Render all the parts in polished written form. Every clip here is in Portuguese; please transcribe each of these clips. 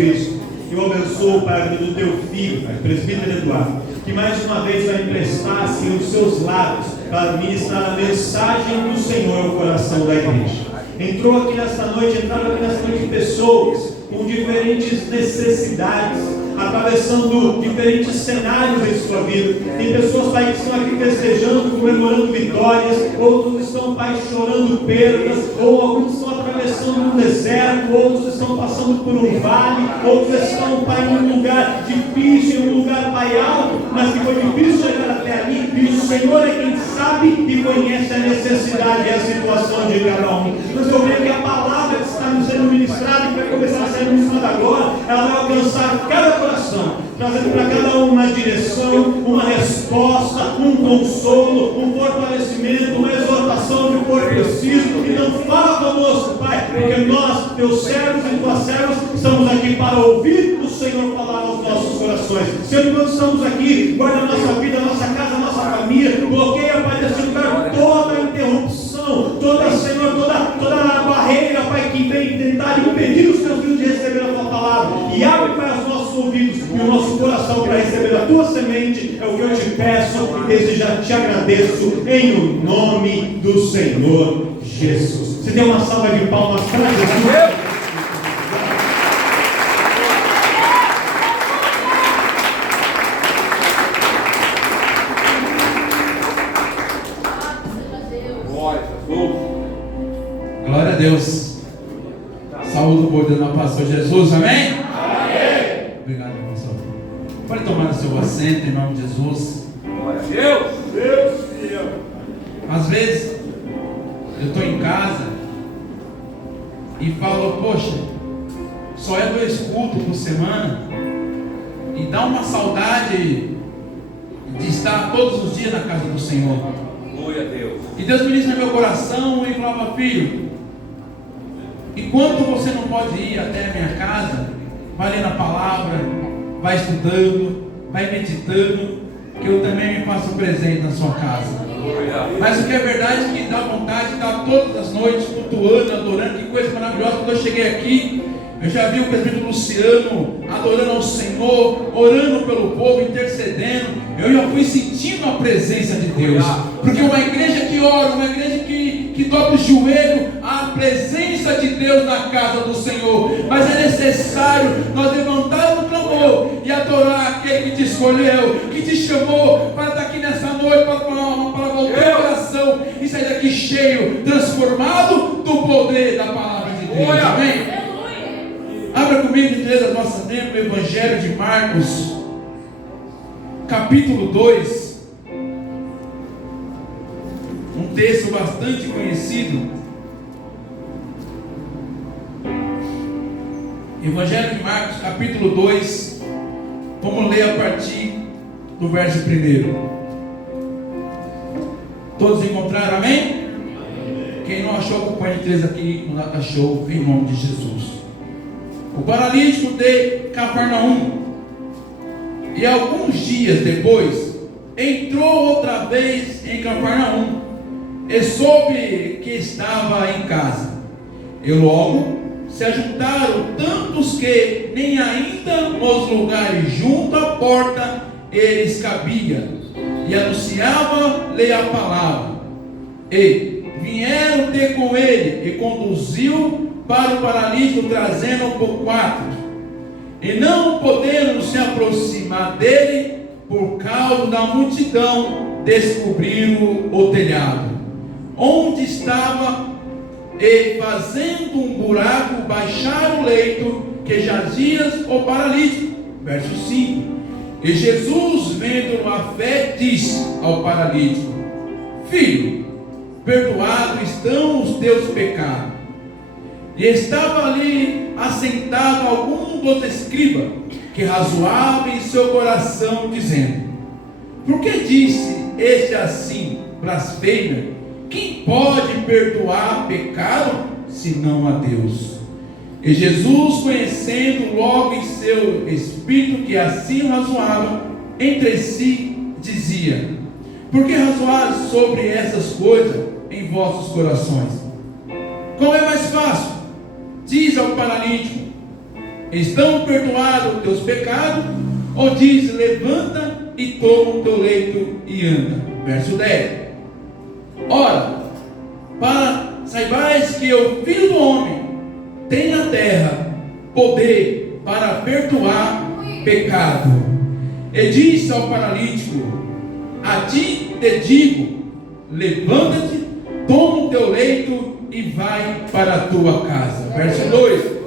Cristo. Eu abençoo, Pai, a vida do teu filho, Pai, presbítero Eduardo, que mais uma vez vai emprestar, Senhor, os seus lábios para ministrar a mensagem do Senhor ao coração da igreja. Entraram aqui nesta noite pessoas com diferentes necessidades, atravessando diferentes cenários em sua vida. Tem pessoas, Pai, que estão aqui festejando, comemorando vitórias, outros estão, Pai, chorando perdas, ou alguns estão atravessando um deserto, outros estão passando por um vale, outros estão, Pai, em um lugar difícil, em um lugar, Pai, alto, mas que foi difícil chegar até ali, e o Senhor é quem sabe e conhece a necessidade e a situação de cada um. Mas eu creio que a palavra que está nos sendo ministrada, que vai começar a ser ministrada agora, ela vai alcançar cada coração, trazendo para cada um uma direção, uma resposta, um consolo, um fortalecimento, uma exortação que for preciso. Então fala conosco, Pai, porque nós, teus servos e tuas servas, estamos aqui para ouvir o Senhor falar aos nossos corações. Senhor, quando estamos aqui, guarda a nossa vida, a nossa casa, a nossa família, bloqueia, Pai, desse lugar toda interrupção, Senhor, toda a barreira, Pai, que vem tentar impedir os teus filhos de receber a tua palavra, e abre, Pai, os nossos ouvidos e o nosso coração para receber a tua semente. É o que eu te peço e desde já te agradeço em o nome do Senhor Jesus. Você deu uma salva de palmas para Jesus. Glória a Deus. Saúde por Deus na paz do Jesus, amém? Amém. Obrigado, pastor. Pode tomar o seu assento em nome de Jesus. Glória a Deus. Deus Senhor. Às vezes eu estou em casa e falo, poxa, só é 2 cultos por semana, e dá uma saudade de estar todos os dias na casa do Senhor. Glória a Deus. E Deus ministra no meu coração e falava, filho, enquanto você não pode ir até a minha casa, vai lendo a palavra, vai estudando, vai meditando, que eu também me faço presente na sua casa. Mas o que é verdade é que dá vontade de estar todas as noites cultuando, adorando. Que coisa maravilhosa. Quando eu cheguei aqui, eu já vi o presbítero Luciano adorando ao Senhor, orando pelo povo, intercedendo. Eu já fui sentindo a presença de Deus, porque uma igreja que ora, uma igreja que dobra o joelho, a presença de Deus na casa do Senhor. Mas é necessário nós levantarmos o clamor e adorar aquele que te escolheu, que te chamou para estar aqui nessa noite, para voltar ao coração e sair daqui cheio, transformado do poder da palavra de Deus. Amém? Abra comigo em três a nossa tempo, o Evangelho de Marcos, capítulo 2. Um texto bastante conhecido. Evangelho de Marcos, capítulo 2. Vamos ler a partir do verso 1. Todos encontraram, amém? Quem não achou, acompanhe três aqui no Data Show, em nome de Jesus. O paralítico de Cafarnaum. E alguns dias depois, entrou outra vez em Cafarnaum, e soube que estava em casa. E logo se ajuntaram tantos que nem ainda nos lugares junto à porta eles cabiam, e anunciava-lhe a palavra. E vieram ter com ele, e conduziu para o paralítico, trazendo por 4. E não podendo se aproximar dele, por causa da multidão, descobriram o telhado, onde estava, e fazendo um buraco, baixaram o leito que jazia o paralítico. Verso 5. E Jesus, vendo a fé, disse ao paralítico: Filho, perdoados estão os teus pecados. E estava ali assentado algum dos escribas, que razoava em seu coração, dizendo: Por que disse este assim, blasfêmia? Quem pode perdoar pecado, senão a Deus? E Jesus, conhecendo logo em seu espírito que assim razoava entre si, dizia: Por que razoais sobre essas coisas em vossos corações? Qual é mais fácil? Diz ao paralítico: estão perdoados os teus pecados? Ou diz, levanta e toma o teu leito e anda? Verso 10. Ora, para saibais que o Filho do Homem tem na terra poder para perdoar pecado. E disse ao paralítico: a ti te digo, levanta-te, toma o teu leito e vai para a tua casa. Verso 2.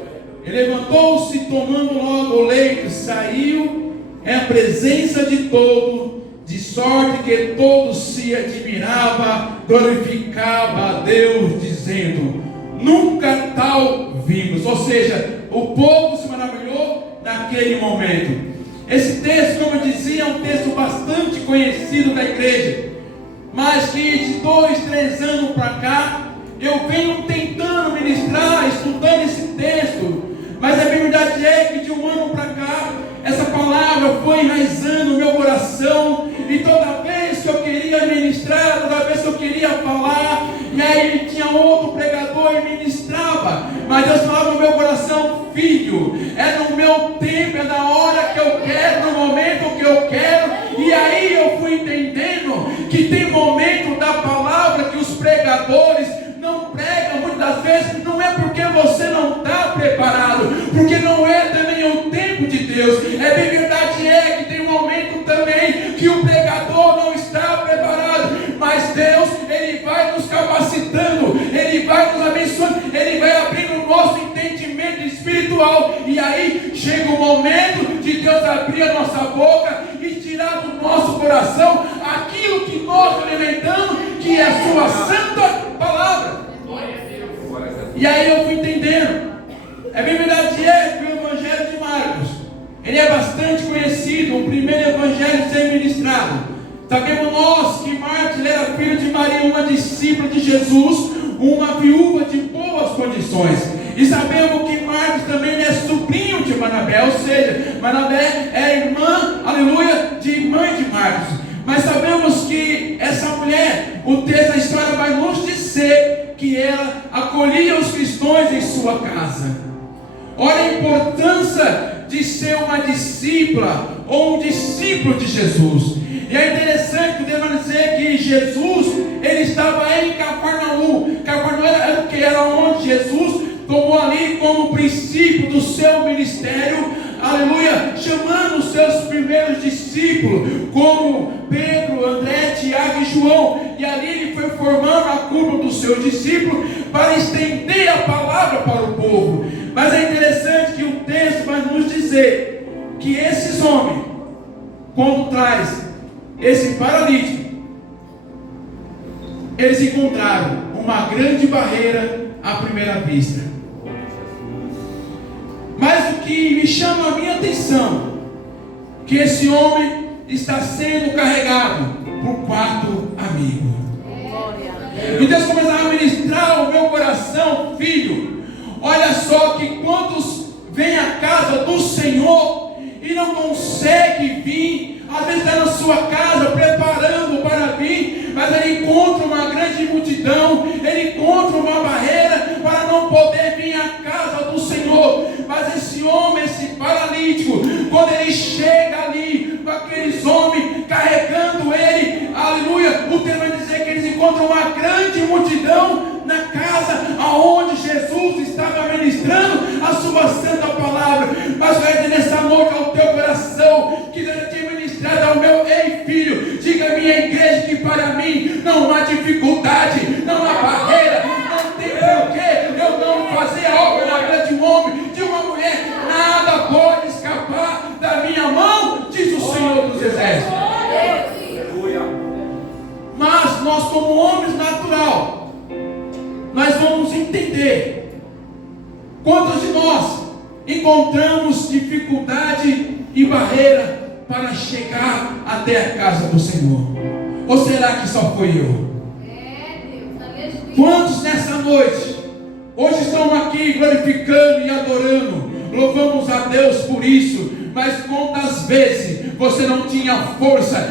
Ele levantou-se, tomando logo o leito, saiu em presença de todos, de sorte que todos se admirava, glorificava a Deus, dizendo: nunca tal vimos. Ou seja, o povo se maravilhou naquele momento. Esse texto, como eu dizia, é um texto bastante conhecido da igreja, mas que de 2, 3 anos para cá, eu venho tentando ministrar, estudando esse texto, mas a verdade é que de um ano para cá, essa palavra foi enraizando no meu coração, e toda vez que eu queria ministrar, toda vez que eu queria falar, e aí tinha outro pregador e ministrava, mas Deus falava no meu coração: filho, é no meu tempo, é na hora que eu quero, no momento que eu quero. E aí eu fui entendendo que tem momento da palavra que os pregadores não pregam muitas das vezes, não é porque você não está preparado, porque não é também o tempo de Deus. É bem verdade, é que tem um momento também que o pregador não está preparado, mas Deus, Ele vai nos capacitando, Ele vai nos abençoando, Ele vai abrindo o nosso entendimento espiritual, e aí chega o momento de Deus abrir a nossa boca e tirar do nosso coração aquilo que nós alimentamos, que é a sua santa palavra. E aí eu fui entendendo. É bem verdade, é que o Evangelho de Marcos, ele é bastante conhecido, o primeiro evangelho a ser ministrado. Sabemos nós que Marcos, ele era filho de Maria, uma discípula de Jesus, uma viúva de boas condições. E sabemos que Marcos também é sobrinho de Manabé, ou seja, Manabé é irmã, aleluia, de mãe de Marcos. Mas sabemos que essa mulher, o texto da história vai nos dizer que ela acolhia os cristãos em sua casa. Olha a importância de ser uma discípula ou um discípulo de Jesus. E é interessante que devo dizer que Jesus, ele estava em Cafarnaum. Cafarnaum era o que? Era onde Jesus tomou ali como princípio do seu ministério, aleluia, chamando os seus primeiros discípulos, como Pedro, André, Tiago e João, e ali ele foi formando a curva dos seus discípulos, para estender a palavra para o povo. Mas é interessante que o texto vai nos dizer, que esses homens, quando traz esse paralítico, eles encontraram uma grande barreira à primeira vista. Mas o que me chama a minha atenção, que esse homem está sendo carregado por 4 amigos. E Deus começava a ministrar o meu coração: filho, olha só que quantos vêm à casa do Senhor e não consegue vir, às vezes está na sua casa preparando para vir, mas ele encontra uma grande multidão, ele encontra uma barreira para não poder vir à casa do Senhor. Mas esse homem, esse paralítico, quando ele chega ali com aqueles homens carregando ele, aleluia, o texto vai dizer que eles encontram uma grande multidão na casa aonde Jesus estava ministrando a sua santa palavra. Mas vai dizer nessa noite ao teu coração, que Deus tem ministrado ao meu: ei filho, diga à minha igreja que para mim não há dificuldade, não há barreira, não tem porquê eu não fazer algo na vida de um homem, de uma mulher. Nada pode escapar da minha mão, diz o Senhor dos Exércitos. Mas nós, como homens natural, nós vamos entender quantos de nós encontramos dificuldade e barreira para chegar até a casa do Senhor. Ou será que só foi eu? Quantos nessa noite hoje estão aqui glorificando e adorando, louvamos a Deus por isso, mas quantas vezes você não tinha força,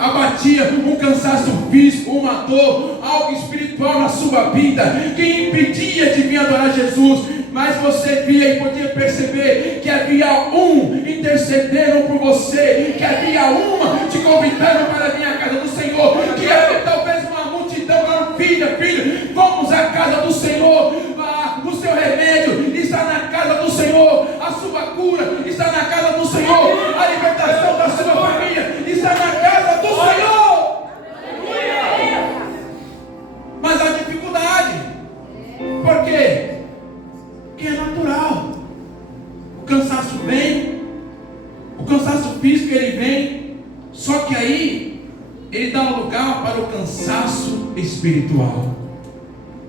abatia um cansaço físico, uma dor, algo espiritual na sua vida, que impedia de vir adorar Jesus? mas você via e podia perceber que havia um intercedendo por você, que havia uma te convidando para vir à casa do Senhor, que havia talvez uma multidão falando: filha, filho, vamos à casa do Senhor. O seu remédio está na casa do Senhor, a sua cura está na casa do Senhor, a libertação da sua família está na casa do Senhor. Mas há dificuldade. Por quê? Porque é natural. O cansaço vem, o cansaço físico ele vem, só que aí ele dá lugar para o cansaço espiritual.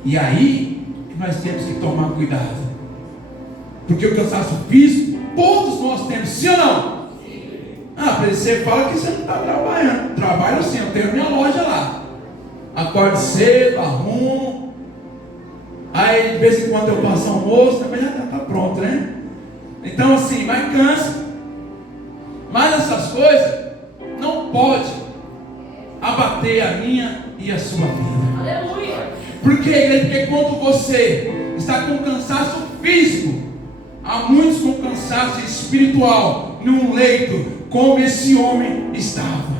E aí nós temos que tomar cuidado, porque o cansaço físico todos nós temos, sim ou não? Você fala que você não está trabalhando. Trabalho sim, eu tenho minha loja lá. Acordo cedo, arrumo. Aí de vez em quando eu passo almoço, também já está pronto, né? Então assim, mas cansa. Mas essas coisas não pode abater a minha e a sua vida. Aleluia! Por quê, igreja? Porque quando você está com cansaço físico, há muitos com cansaço espiritual num leito, como esse homem estava.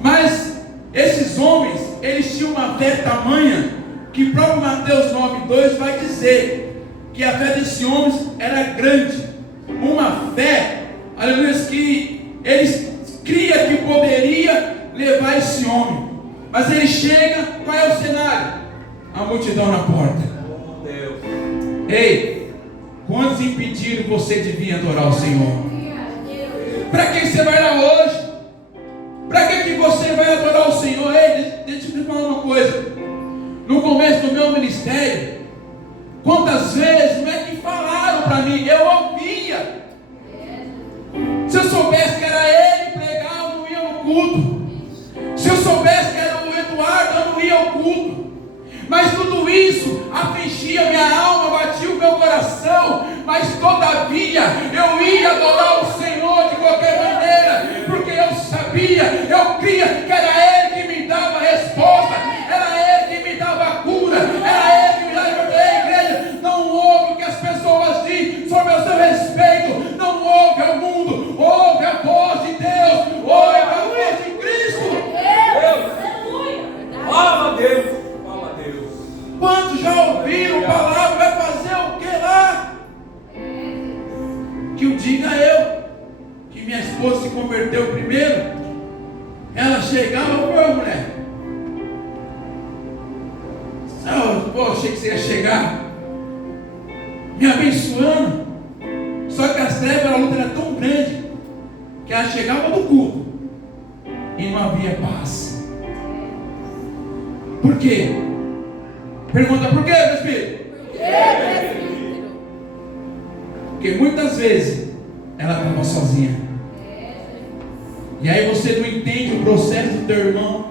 Mas esses homens, eles tinham uma fé tamanha que próprio Mateus 9:2 vai dizer que a fé desses homens era grande. Uma fé, aleluia, que eles criam que poderia levar esse homem. Mas ele chega, qual é o cenário? A multidão na porta. Oh, Deus. Ei, quantos impediram você de vir adorar o Senhor? Para que você vai lá hoje? Para que você vai adorar o Senhor? Ei, deixa eu te falar uma coisa. No começo do meu ministério, quantas vezes não é que falaram para mim? Eu ouvia. Se eu soubesse que era ele pregar, eu não ia no culto. Se eu soubesse que era o Eduardo, eu não ia ao culto. Mas tudo isso afligia minha alma, batia o meu coração. Mas todavia eu ia adorar o Senhor de qualquer maneira, porque eu sabia, eu cria que era Ele que me dava a resposta, era Ele que me dava a cura, era Ele que me dava a igreja. Não ouve o que as pessoas dizem sobre o seu respeito, não ouve ao mundo, ouve a voz de Deus, ouve a voz de Cristo. Deus. Fala, Deus. Quantos já ouviram palavra? Vai fazer o que lá? Que o diga eu, que minha esposa se converteu primeiro. Ela chegava, pô, mulher, pô, achei que você ia chegar me abençoando. Só que as trevas, a luta era tão grande que ela chegava do culto e não havia paz. Por quê? Pergunta: por quê, meu filho? Porque muitas vezes ela estava sozinha. E aí você não entende o processo do teu irmão,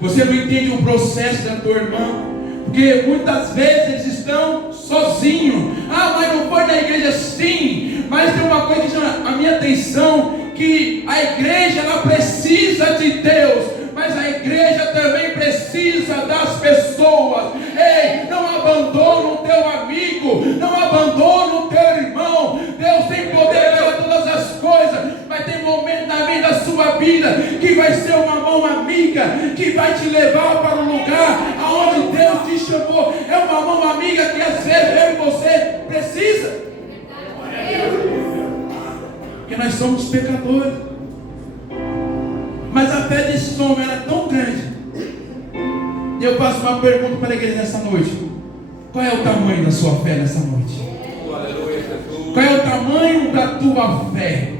você não entende o processo da tua irmã, porque muitas vezes eles estão sozinhos. Mas não foi na igreja? Sim, mas tem uma coisa que chama a minha atenção, que a igreja ela precisa de Deus, mas a igreja também precisa das pessoas. Ei, não abandona o teu amigo, não abandona o teu irmão. Deus tem poder para todas as coisas, mas tem momento na vida da sua vida que vai ser uma mão amiga que vai te levar para o lugar aonde Deus te chamou. É uma mão amiga que às vezes eu e você precisa, porque nós somos pecadores. Mas a fé desse homem era tão grande. E eu faço uma pergunta para a igreja nessa noite: qual é o tamanho da sua fé nessa noite? Qual é o tamanho da tua fé?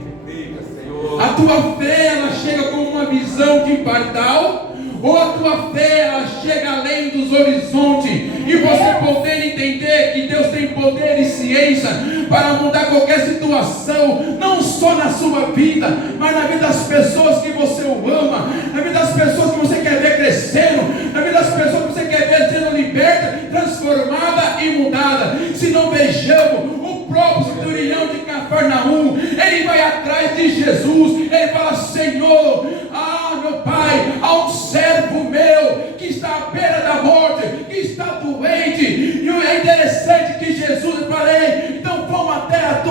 A tua fé ela chega com uma visão de pardal, ou a tua fé ela chega além dos horizontes, e você poder entender que Deus tem poder e ciência para mudar qualquer situação, não só na sua vida, mas na vida das pessoas que você ama, na vida das pessoas que você quer ver crescendo, na vida das pessoas que você quer ver sendo liberta, transformada e mudada. Se não vejamos o próprio centurião de Cafarnaum, ele vai atrás de Jesus, ele fala: Senhor, meu Pai, há um servo meu que está à beira da morte, que está doente. E é interessante que Jesus fala: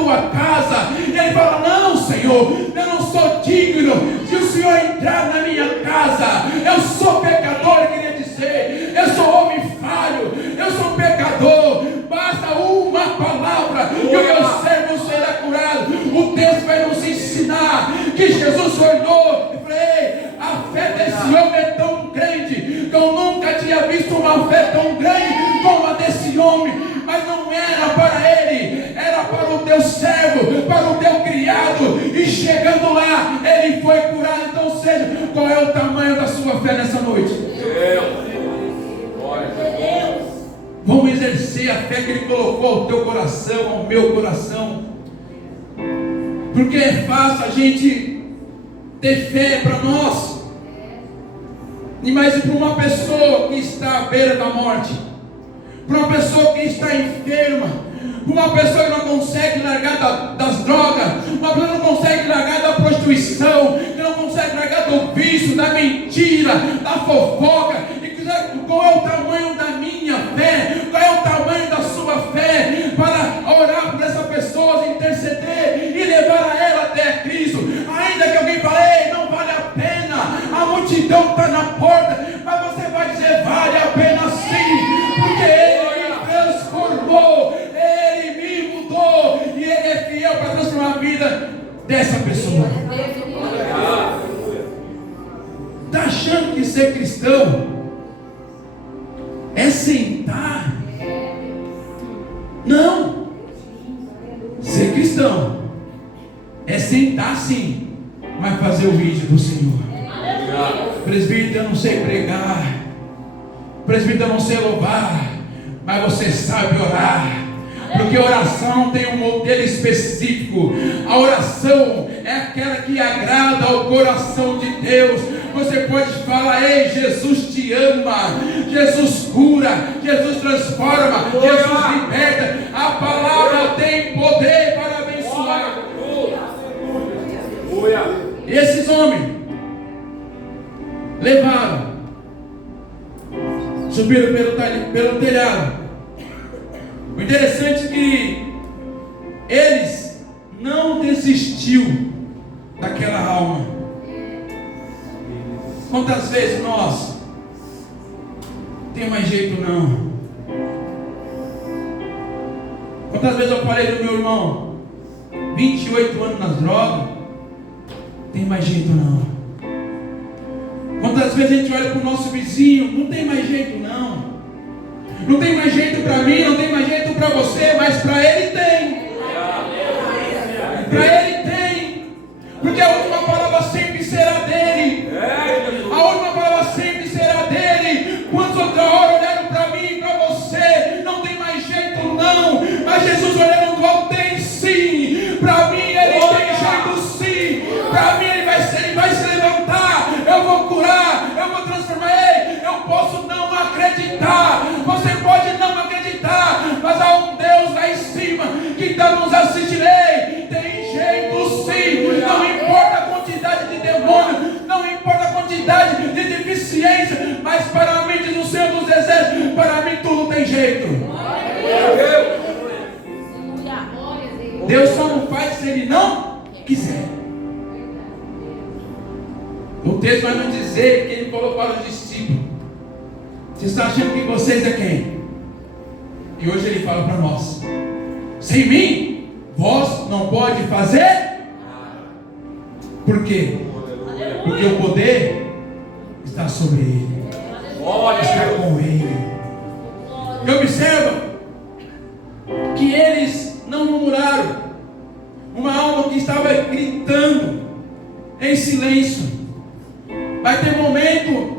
tua casa. E ele fala: não, Senhor, eu não sou digno de o Senhor entrar na minha casa. Eu sou pecador, eu queria dizer. Eu sou homem falho, eu sou pecador. Basta uma palavra que o meu servo será curado. O texto vai nos ensinar que Jesus olhou e falou: a fé desse homem é tão grande que eu nunca tinha visto uma fé tão grande como a desse homem. Mas não era para ele, era para o teu servo, para o teu criado. E chegando lá, ele foi curado. Então, seja, qual é o tamanho da sua fé nessa noite? Vamos exercer a fé que ele colocou ao teu coração, ao meu coração. Porque é fácil a gente ter fé para nós. E mais para uma pessoa que está à beira da morte, para uma pessoa que está enferma, para uma pessoa que não consegue largar das drogas, uma pessoa que não consegue largar da prostituição, que não consegue largar do vício, da mentira, da fofoca. E qual é o tamanho da minha fé? Qual é o tamanho da sua fé para orar por essa pessoa, interceder e levar a ela até Cristo? Ainda que alguém fale: ei, não vale a pena, a multidão está na porta, mas você vai dizer: vale a pena sim, porque Ele me transformou, Ele me mudou, e Ele é fiel para transformar a vida dessa pessoa. Está achando que ser cristão é sentar? Não. Ser cristão é sentar sim, mas fazer o vídeo do Senhor. Presbítero, eu não sei pregar. Presbítero, eu não sei louvar, mas você sabe orar. Porque a oração tem um modelo específico. A oração é aquela que agrada ao coração de Deus. Você pode falar: ei, Jesus te ama, Jesus cura, Jesus transforma, Jesus liberta. A palavra tem poder para abençoar. E esses homens levaram, subiram pelo telhado. O interessante é que eles não desistiu daquela alma. Quantas vezes nós tem mais jeito não? Quantas vezes eu falei do meu irmão, 28 anos nas drogas, tem mais jeito não? Quantas vezes a gente olha para o nosso vizinho, não tem mais jeito não? Não tem mais jeito para mim, não tem mais jeito para você, mas para ele tem. Para ele tem. Porque a última palavra sempre será dele. A última palavra sempre será dele. Quantos outra hora olharam para mim e para você, não tem mais jeito não, mas Jesus olhando do alto, tem sim. Para mim ele tem jeito sim. Para mim ele vai se levantar. Eu vou curar, eu vou transformar. Ei, eu posso não acreditar, você pode não acreditar, mas há um Deus lá em cima que está nos assistindo. Ei, tem jeito sim. Não importa a quantidade de demônio, não importa a quantidade de deficiência, mas para mim, diz o Senhor dos Exércitos, para mim tudo tem jeito. Deus só não faz se Ele não quiser. O texto vai nos dizer que Ele falou para os discípulos: vocês estão achando que vocês é quem? E hoje Ele fala para nós: sem mim, vós não pode fazer. Por quê? Porque o poder está sobre Ele, está com Ele. E observa que eles não murmuraram. Uma alma que estava gritando em silêncio. Vai ter momento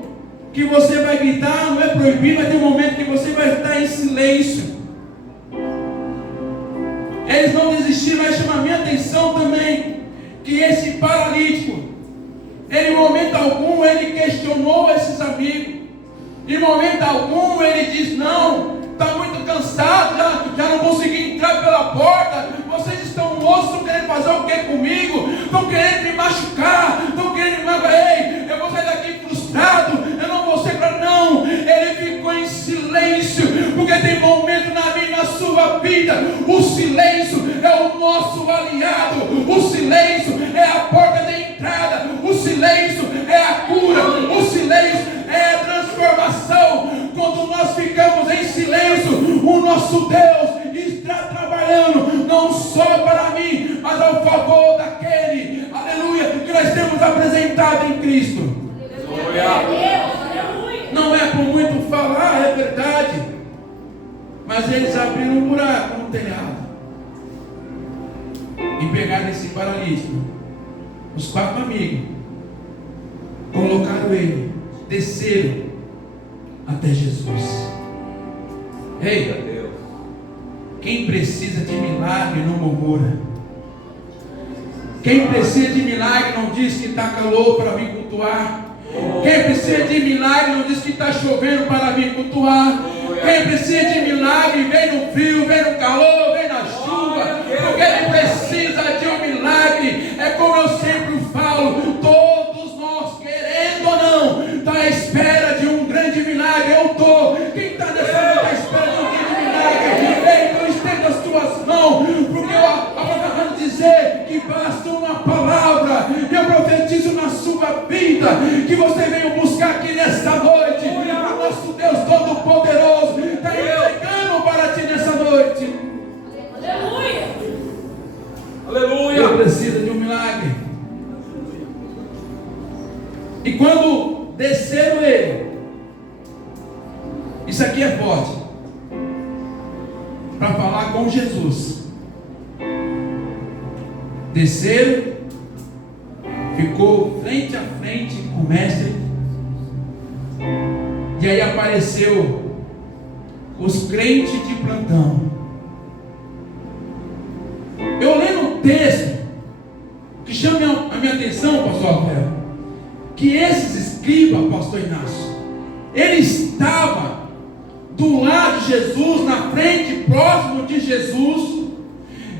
que você vai gritar, não é proibido, vai ter momento que você vai estar em silêncio. Eles não desistiram, mas chama a minha atenção também que esse paralítico, em momento algum ele questionou esses amigos. Em momento algum ele diz: não, está muito cansado, já não consegui entrar pela porta. Vocês estão loucos, estão querendo fazer o que comigo? Estão querendo me machucar, estão querendo me magoar. Ei, eu vou sair daqui frustrado, eu não vou ser para não. Ele ficou em silêncio, porque tem momento na minha e na sua vida, o silêncio é o nosso aliado. O silêncio é a porta de entrada, o silêncio é a cura, o silêncio é a transformação. Quando nós ficamos em silêncio, o nosso Deus está trabalhando não só para mim, mas ao favor daquele, aleluia, que nós temos apresentado em Cristo. Não é por muito falar, é verdade, mas eles abriram um buraco no telhado e pegaram esse paralítico, os 4 amigos, colocaram ele, desceram até Jesus. Ei, quem precisa de milagre não murmura. Quem precisa de milagre não diz que está calor para vir cultuar. Quem precisa de milagre não diz que está chovendo para vir cultuar. Quem precisa de milagre vem no frio, vem no calor, vem na chuva. Porque ele precisa de um milagre. É como eu sempre falo, todos nós, querendo ou não, está à espera de um grande milagre. Eu estou. Quem está nessa noite à espera de um grande milagre? Então estenda as tuas mãos, porque a palavra vai dizer que basta uma palavra. E eu profetizo na sua vida que você veio buscar aqui nesta noite. O nosso Deus Todo-Poderoso está entregando para ti nessa noite. Aleluia! Aleluia! Ele precisa de um milagre. E quando desceram ele, isso aqui é forte, para falar com Jesus. Desceram, ficou frente a frente com o mestre. E aí apareceu os crentes de plantão. Eu lendo um texto que chama a minha atenção, pastor Rafael, que esses escribas, pastor Inácio, ele estava do lado de Jesus, na frente, próximo de Jesus.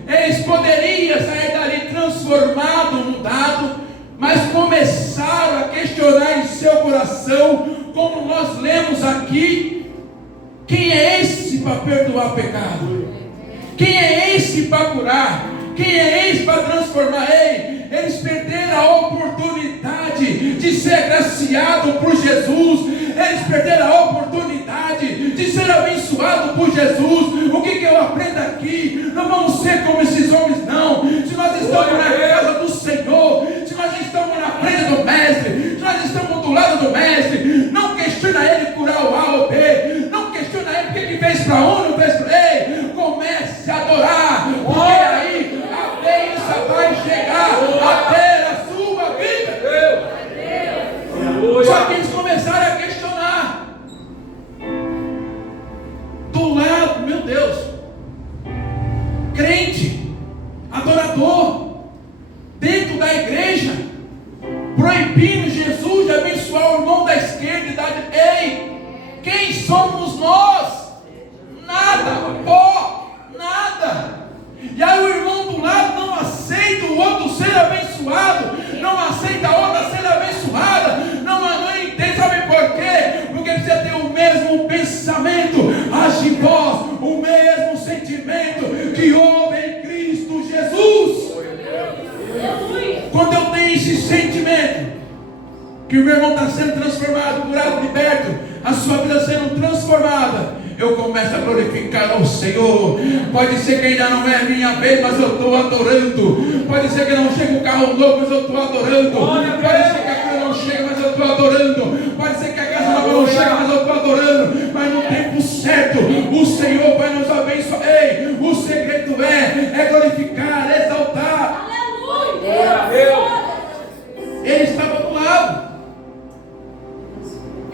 Eles poderiam sair dali transformados, mudados, mas começaram a questionar em seu coração, como nós lemos aqui: quem é esse para perdoar pecado? Quem é esse para curar? Quem é esse para transformar? Ei, eles perderam a oportunidade de ser agraciado por Jesus. Eles perderam a oportunidade de ser abençoado por Jesus. O que eu aprendo aqui? Não vamos ser como esses homens, não. Se nós estamos na casa do Senhor, se nós estamos na frente do Mestre, se nós estamos do lado do Mestre, não questiona ele curar o A ou B, não questiona ele porque que fez para um, não fez para ele. Comece a adorar, porque aí a bênção vai chegar até a sua vida. Só que eles começaram a questionar do lado, meu Deus, crente, adorador, dentro da igreja, proibindo Jesus de abençoar o irmão da esquerda e da direita. Ei, quem somos nós? Nada, pó, nada. E aí o irmão do lado não aceita o outro ser abençoado, não aceita a outra ser abençoada, não entende, sabe por quê? Porque precisa ter o mesmo pensamento, haja em vós o mesmo sentimento que houve em Cristo Jesus. Quando eu tenho esse sentimento, que o meu irmão está sendo transformado, curado, liberto, a sua vida sendo transformada, eu começo a glorificar ao Senhor. Pode ser que ainda não é a minha vez, mas eu estou adorando. Pode ser que não chegue o carro novo, mas eu estou adorando. Pode ser que a cura não chegue, mas eu estou adorando. Pode ser que a casa nova não chegue, mas eu estou adorando. Mas no tempo certo, o Senhor vai nos abençoar. Ei, o segredo é glorificar, exaltar. Aleluia! Ele estava do lado.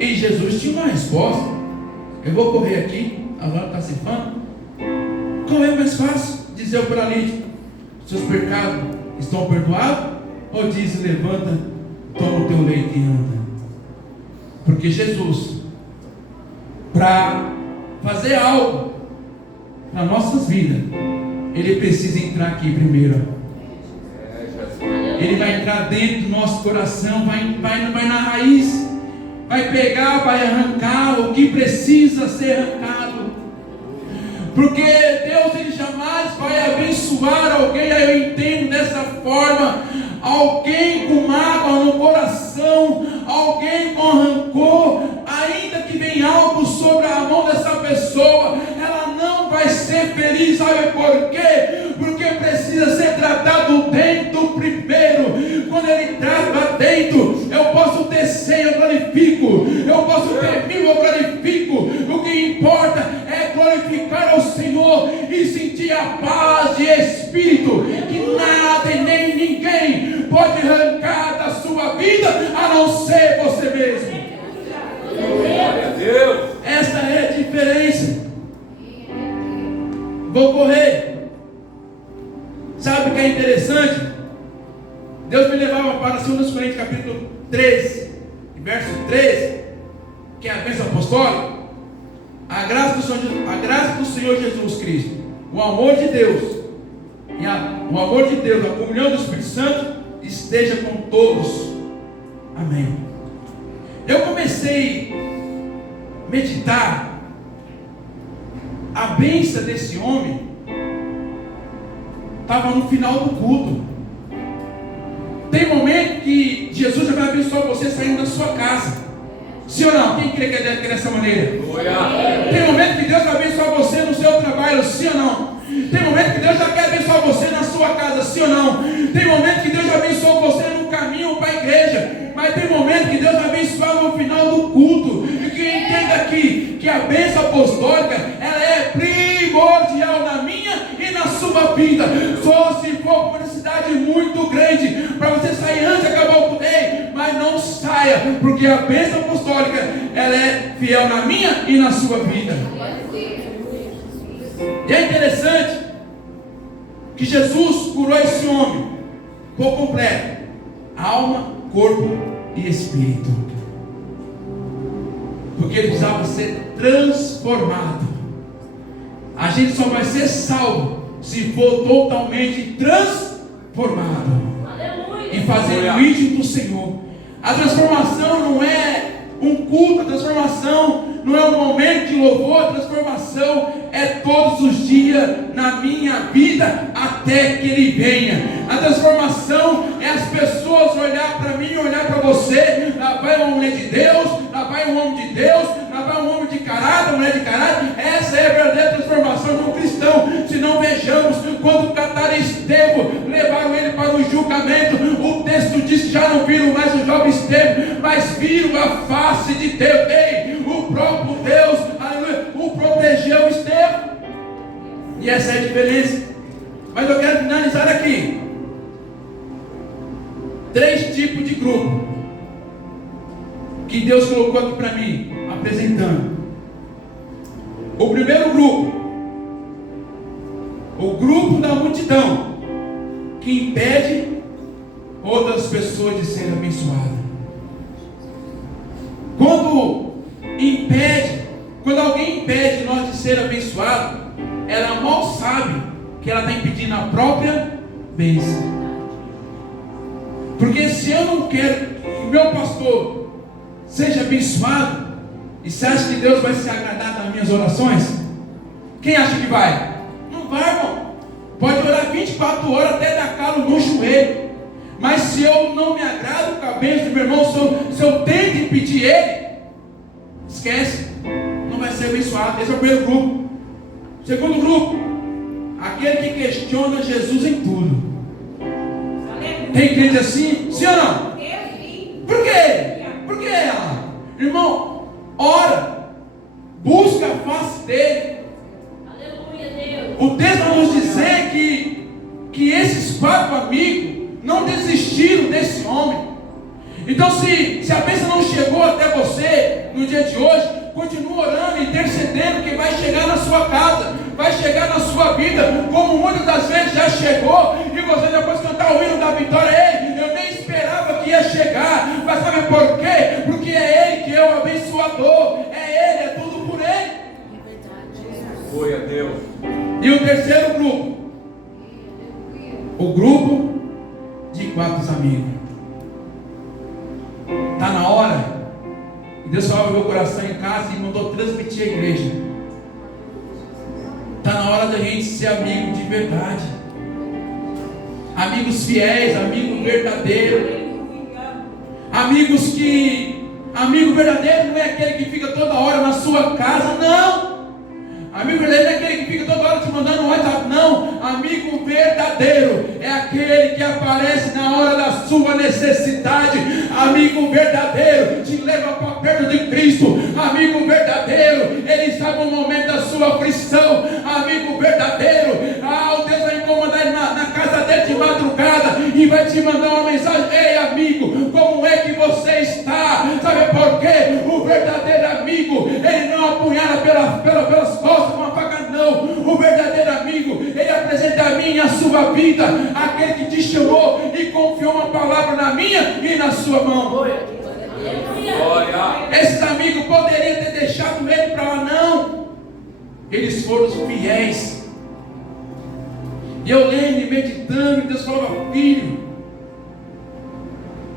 E Jesus tinha uma resposta. Eu vou correr aqui, a hora está cifrando. Qual é mais fácil? Dizer ao paralítico: seus pecados estão perdoados? Ou diz: levanta, toma o teu leito e anda? Porque Jesus, para fazer algo na nossas vidas, Ele precisa entrar aqui primeiro. Ele vai entrar dentro do nosso coração, vai na raiz, vai pegar, vai arrancar o que precisa ser arrancado. Porque Deus, Ele jamais vai abençoar alguém. Aí eu entendo dessa forma: alguém com mágoa no coração, alguém com rancor, ainda que venha algo sobre a mão dessa pessoa, ela não vai ser feliz. Sabe por quê? Porque precisa ser tratado dentro primeiro. Quando ele trata dentro, eu posso ter 100, eu glorifico, eu posso ter 1000, eu glorifico. O que importa é glorificar ao Senhor e sentir a paz de espírito, que nada e nem ninguém pode arrancar da sua vida, a não ser você mesmo. Glória a Deus. Essa é a diferença. Vou correr. Sabe o que é interessante? Deus me levava para 2 Coríntios capítulo 13, verso 13, que é a bênção apostólica. A graça do Senhor Jesus Cristo, o amor de Deus, a comunhão do Espírito Santo esteja com todos. Amém. Eu comecei a meditar a bênção desse homem. Estava no final do culto. Tem momento que Jesus já vai abençoar você saindo da sua casa. Sim ou não? Quem crê que é dessa maneira? Tem momento que Deus vai abençoar você no seu trabalho. Sim ou não? Tem momento que Deus já quer abençoar você na sua casa. Sim ou não? Tem momento que Deus já abençoou você no caminho para a igreja. Mas tem momento que Deus vai abençoar no final do culto. E que entenda aqui que a bênção apostólica, ela é primordial na minha e na sua vida. Só se for uma necessidade muito grande para você sair antes de acabar o culto. Mas não saia, porque a bênção apostólica, ela é fiel na minha e na sua vida. E é interessante que Jesus curou esse homem por completo: alma, corpo e espírito, porque ele precisava ser transformado. A gente só vai ser salvo se for totalmente transformado e fazer o íntimo do Senhor. A transformação não é um culto, a transformação não é um momento de louvor, a transformação é todos os dias na minha vida até que Ele venha. A transformação é as pessoas olhar para mim, olhar para você. Lá vai uma mulher de Deus, lá vai um homem de Deus, lá vai um homem de caráter, uma mulher de caráter. Essa é a verdadeira transformação de um cristão. Se não vejamos, quando cataram Estevão, levaram ele para o julgamento, o texto diz que já não viram mais o jovem Estevão, mas viram a face de Deus. O próprio Deus, aleluia, o protegeu Estevão. E essa é a diferença. Mas eu quero finalizar aqui. 3 tipos de grupo que Deus colocou aqui para mim, apresentando. O primeiro grupo, o grupo da multidão, que impede outras pessoas de serem abençoadas. Quando alguém impede nós de ser abençoados, ela mal sabe que ela está impedindo a própria bênção. Porque se eu não quero que o meu pastor seja abençoado, e você acha que Deus vai se agradar das minhas orações? Quem acha que vai? Não vai, irmão. Pode orar 24 horas até dar calo no joelho, mas se eu não me agrado com a bênção do meu irmão, se eu tento impedir ele, esquece, não vai ser abençoado. Esse é o primeiro grupo. Segundo grupo, aquele que questiona Jesus em tudo. Tem crente assim? Sim ou não? Por quê? Por que ela? Irmão, ora, busca a face dele. O texto vai nos dizer que esses 4 amigos não desistiram desse homem. Então, se a bênção não chegou até você no dia de hoje, continue orando, intercedendo, que vai chegar na sua casa, vai chegar na sua vida, como muitas das vezes já chegou, e você depois cantar o hino da vitória: ei, eu nem esperava que ia chegar, mas sabe por quê? Porque é Ele que é o abençoador, é Ele, é tudo por Ele. Foi a Deus. E o terceiro grupo, o grupo de 4 amigos. Está na hora, e Deus falou no meu coração em casa e mandou transmitir a igreja. Está na hora da gente ser amigo de verdade. Amigos fiéis, amigo verdadeiro. Amigos que... Amigo verdadeiro não é aquele que fica toda hora na sua casa, não. Amigo verdadeiro não é aquele que fica toda hora te mandando um WhatsApp, não. Amigo verdadeiro é aquele que aparece na hora da sua necessidade. Amigo verdadeiro te leva para perto de Cristo. Amigo verdadeiro, ele sabe o momento da sua aflição. Amigo verdadeiro, o Deus vai incomodar na casa dele de madrugada e vai te mandar uma mensagem: ei amigo, como é que você está? Sabe por quê? O verdadeiro amigo, ele não apunhala pelas costas com uma faca, não. O verdadeiro amigo, ele apresenta a mim e a sua vida, aquele que te chamou e confiou uma palavra na minha e na sua mão. Esses amigos poderiam ter deixado ele para lá, não. Eles foram os fiéis. E eu lendo e meditando, e Deus falava: filho,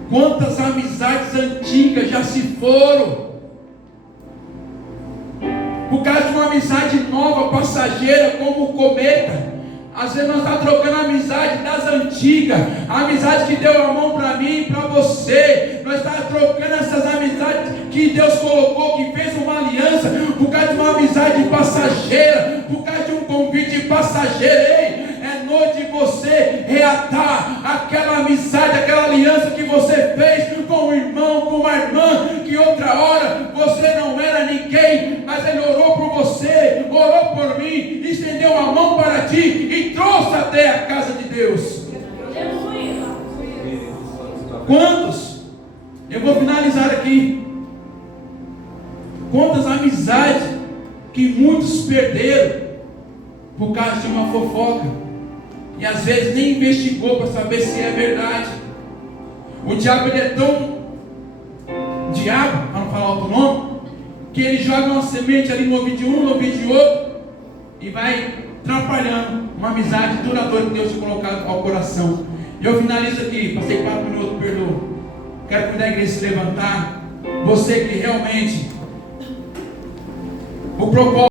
quantas amizades antigas já se foram por causa de uma amizade nova, passageira, como o cometa. Às vezes nós estamos trocando a amizade das antigas, a amizade que deu a mão para mim e para você. Nós estamos trocando essas amizades que Deus colocou, que fez uma aliança, por causa de uma amizade passageira, por causa de um convite passageiro. Ei, é noite de você reatar aquela amizade, aquela aliança que você fez com o irmão, com uma irmã, que outra hora você não era ninguém, mas ele orou por você, orou por mim, estendeu a mão para ti e trouxe até a casa de Deus. Quantos? Eu vou finalizar aqui. Quantas amizades que muitos perderam por causa de uma fofoca, e às vezes nem investigou para saber se é verdade. O diabo, ele é tão diabo, para não falar outro nome, que ele joga uma semente ali no ouvido de um, no ouvido de outro, e vai atrapalhando uma amizade duradoura que Deus te colocado ao coração. E eu finalizo aqui, passei 4 minutos, perdoa. Quero cuidar da igreja se levantar. Você que realmente o propósito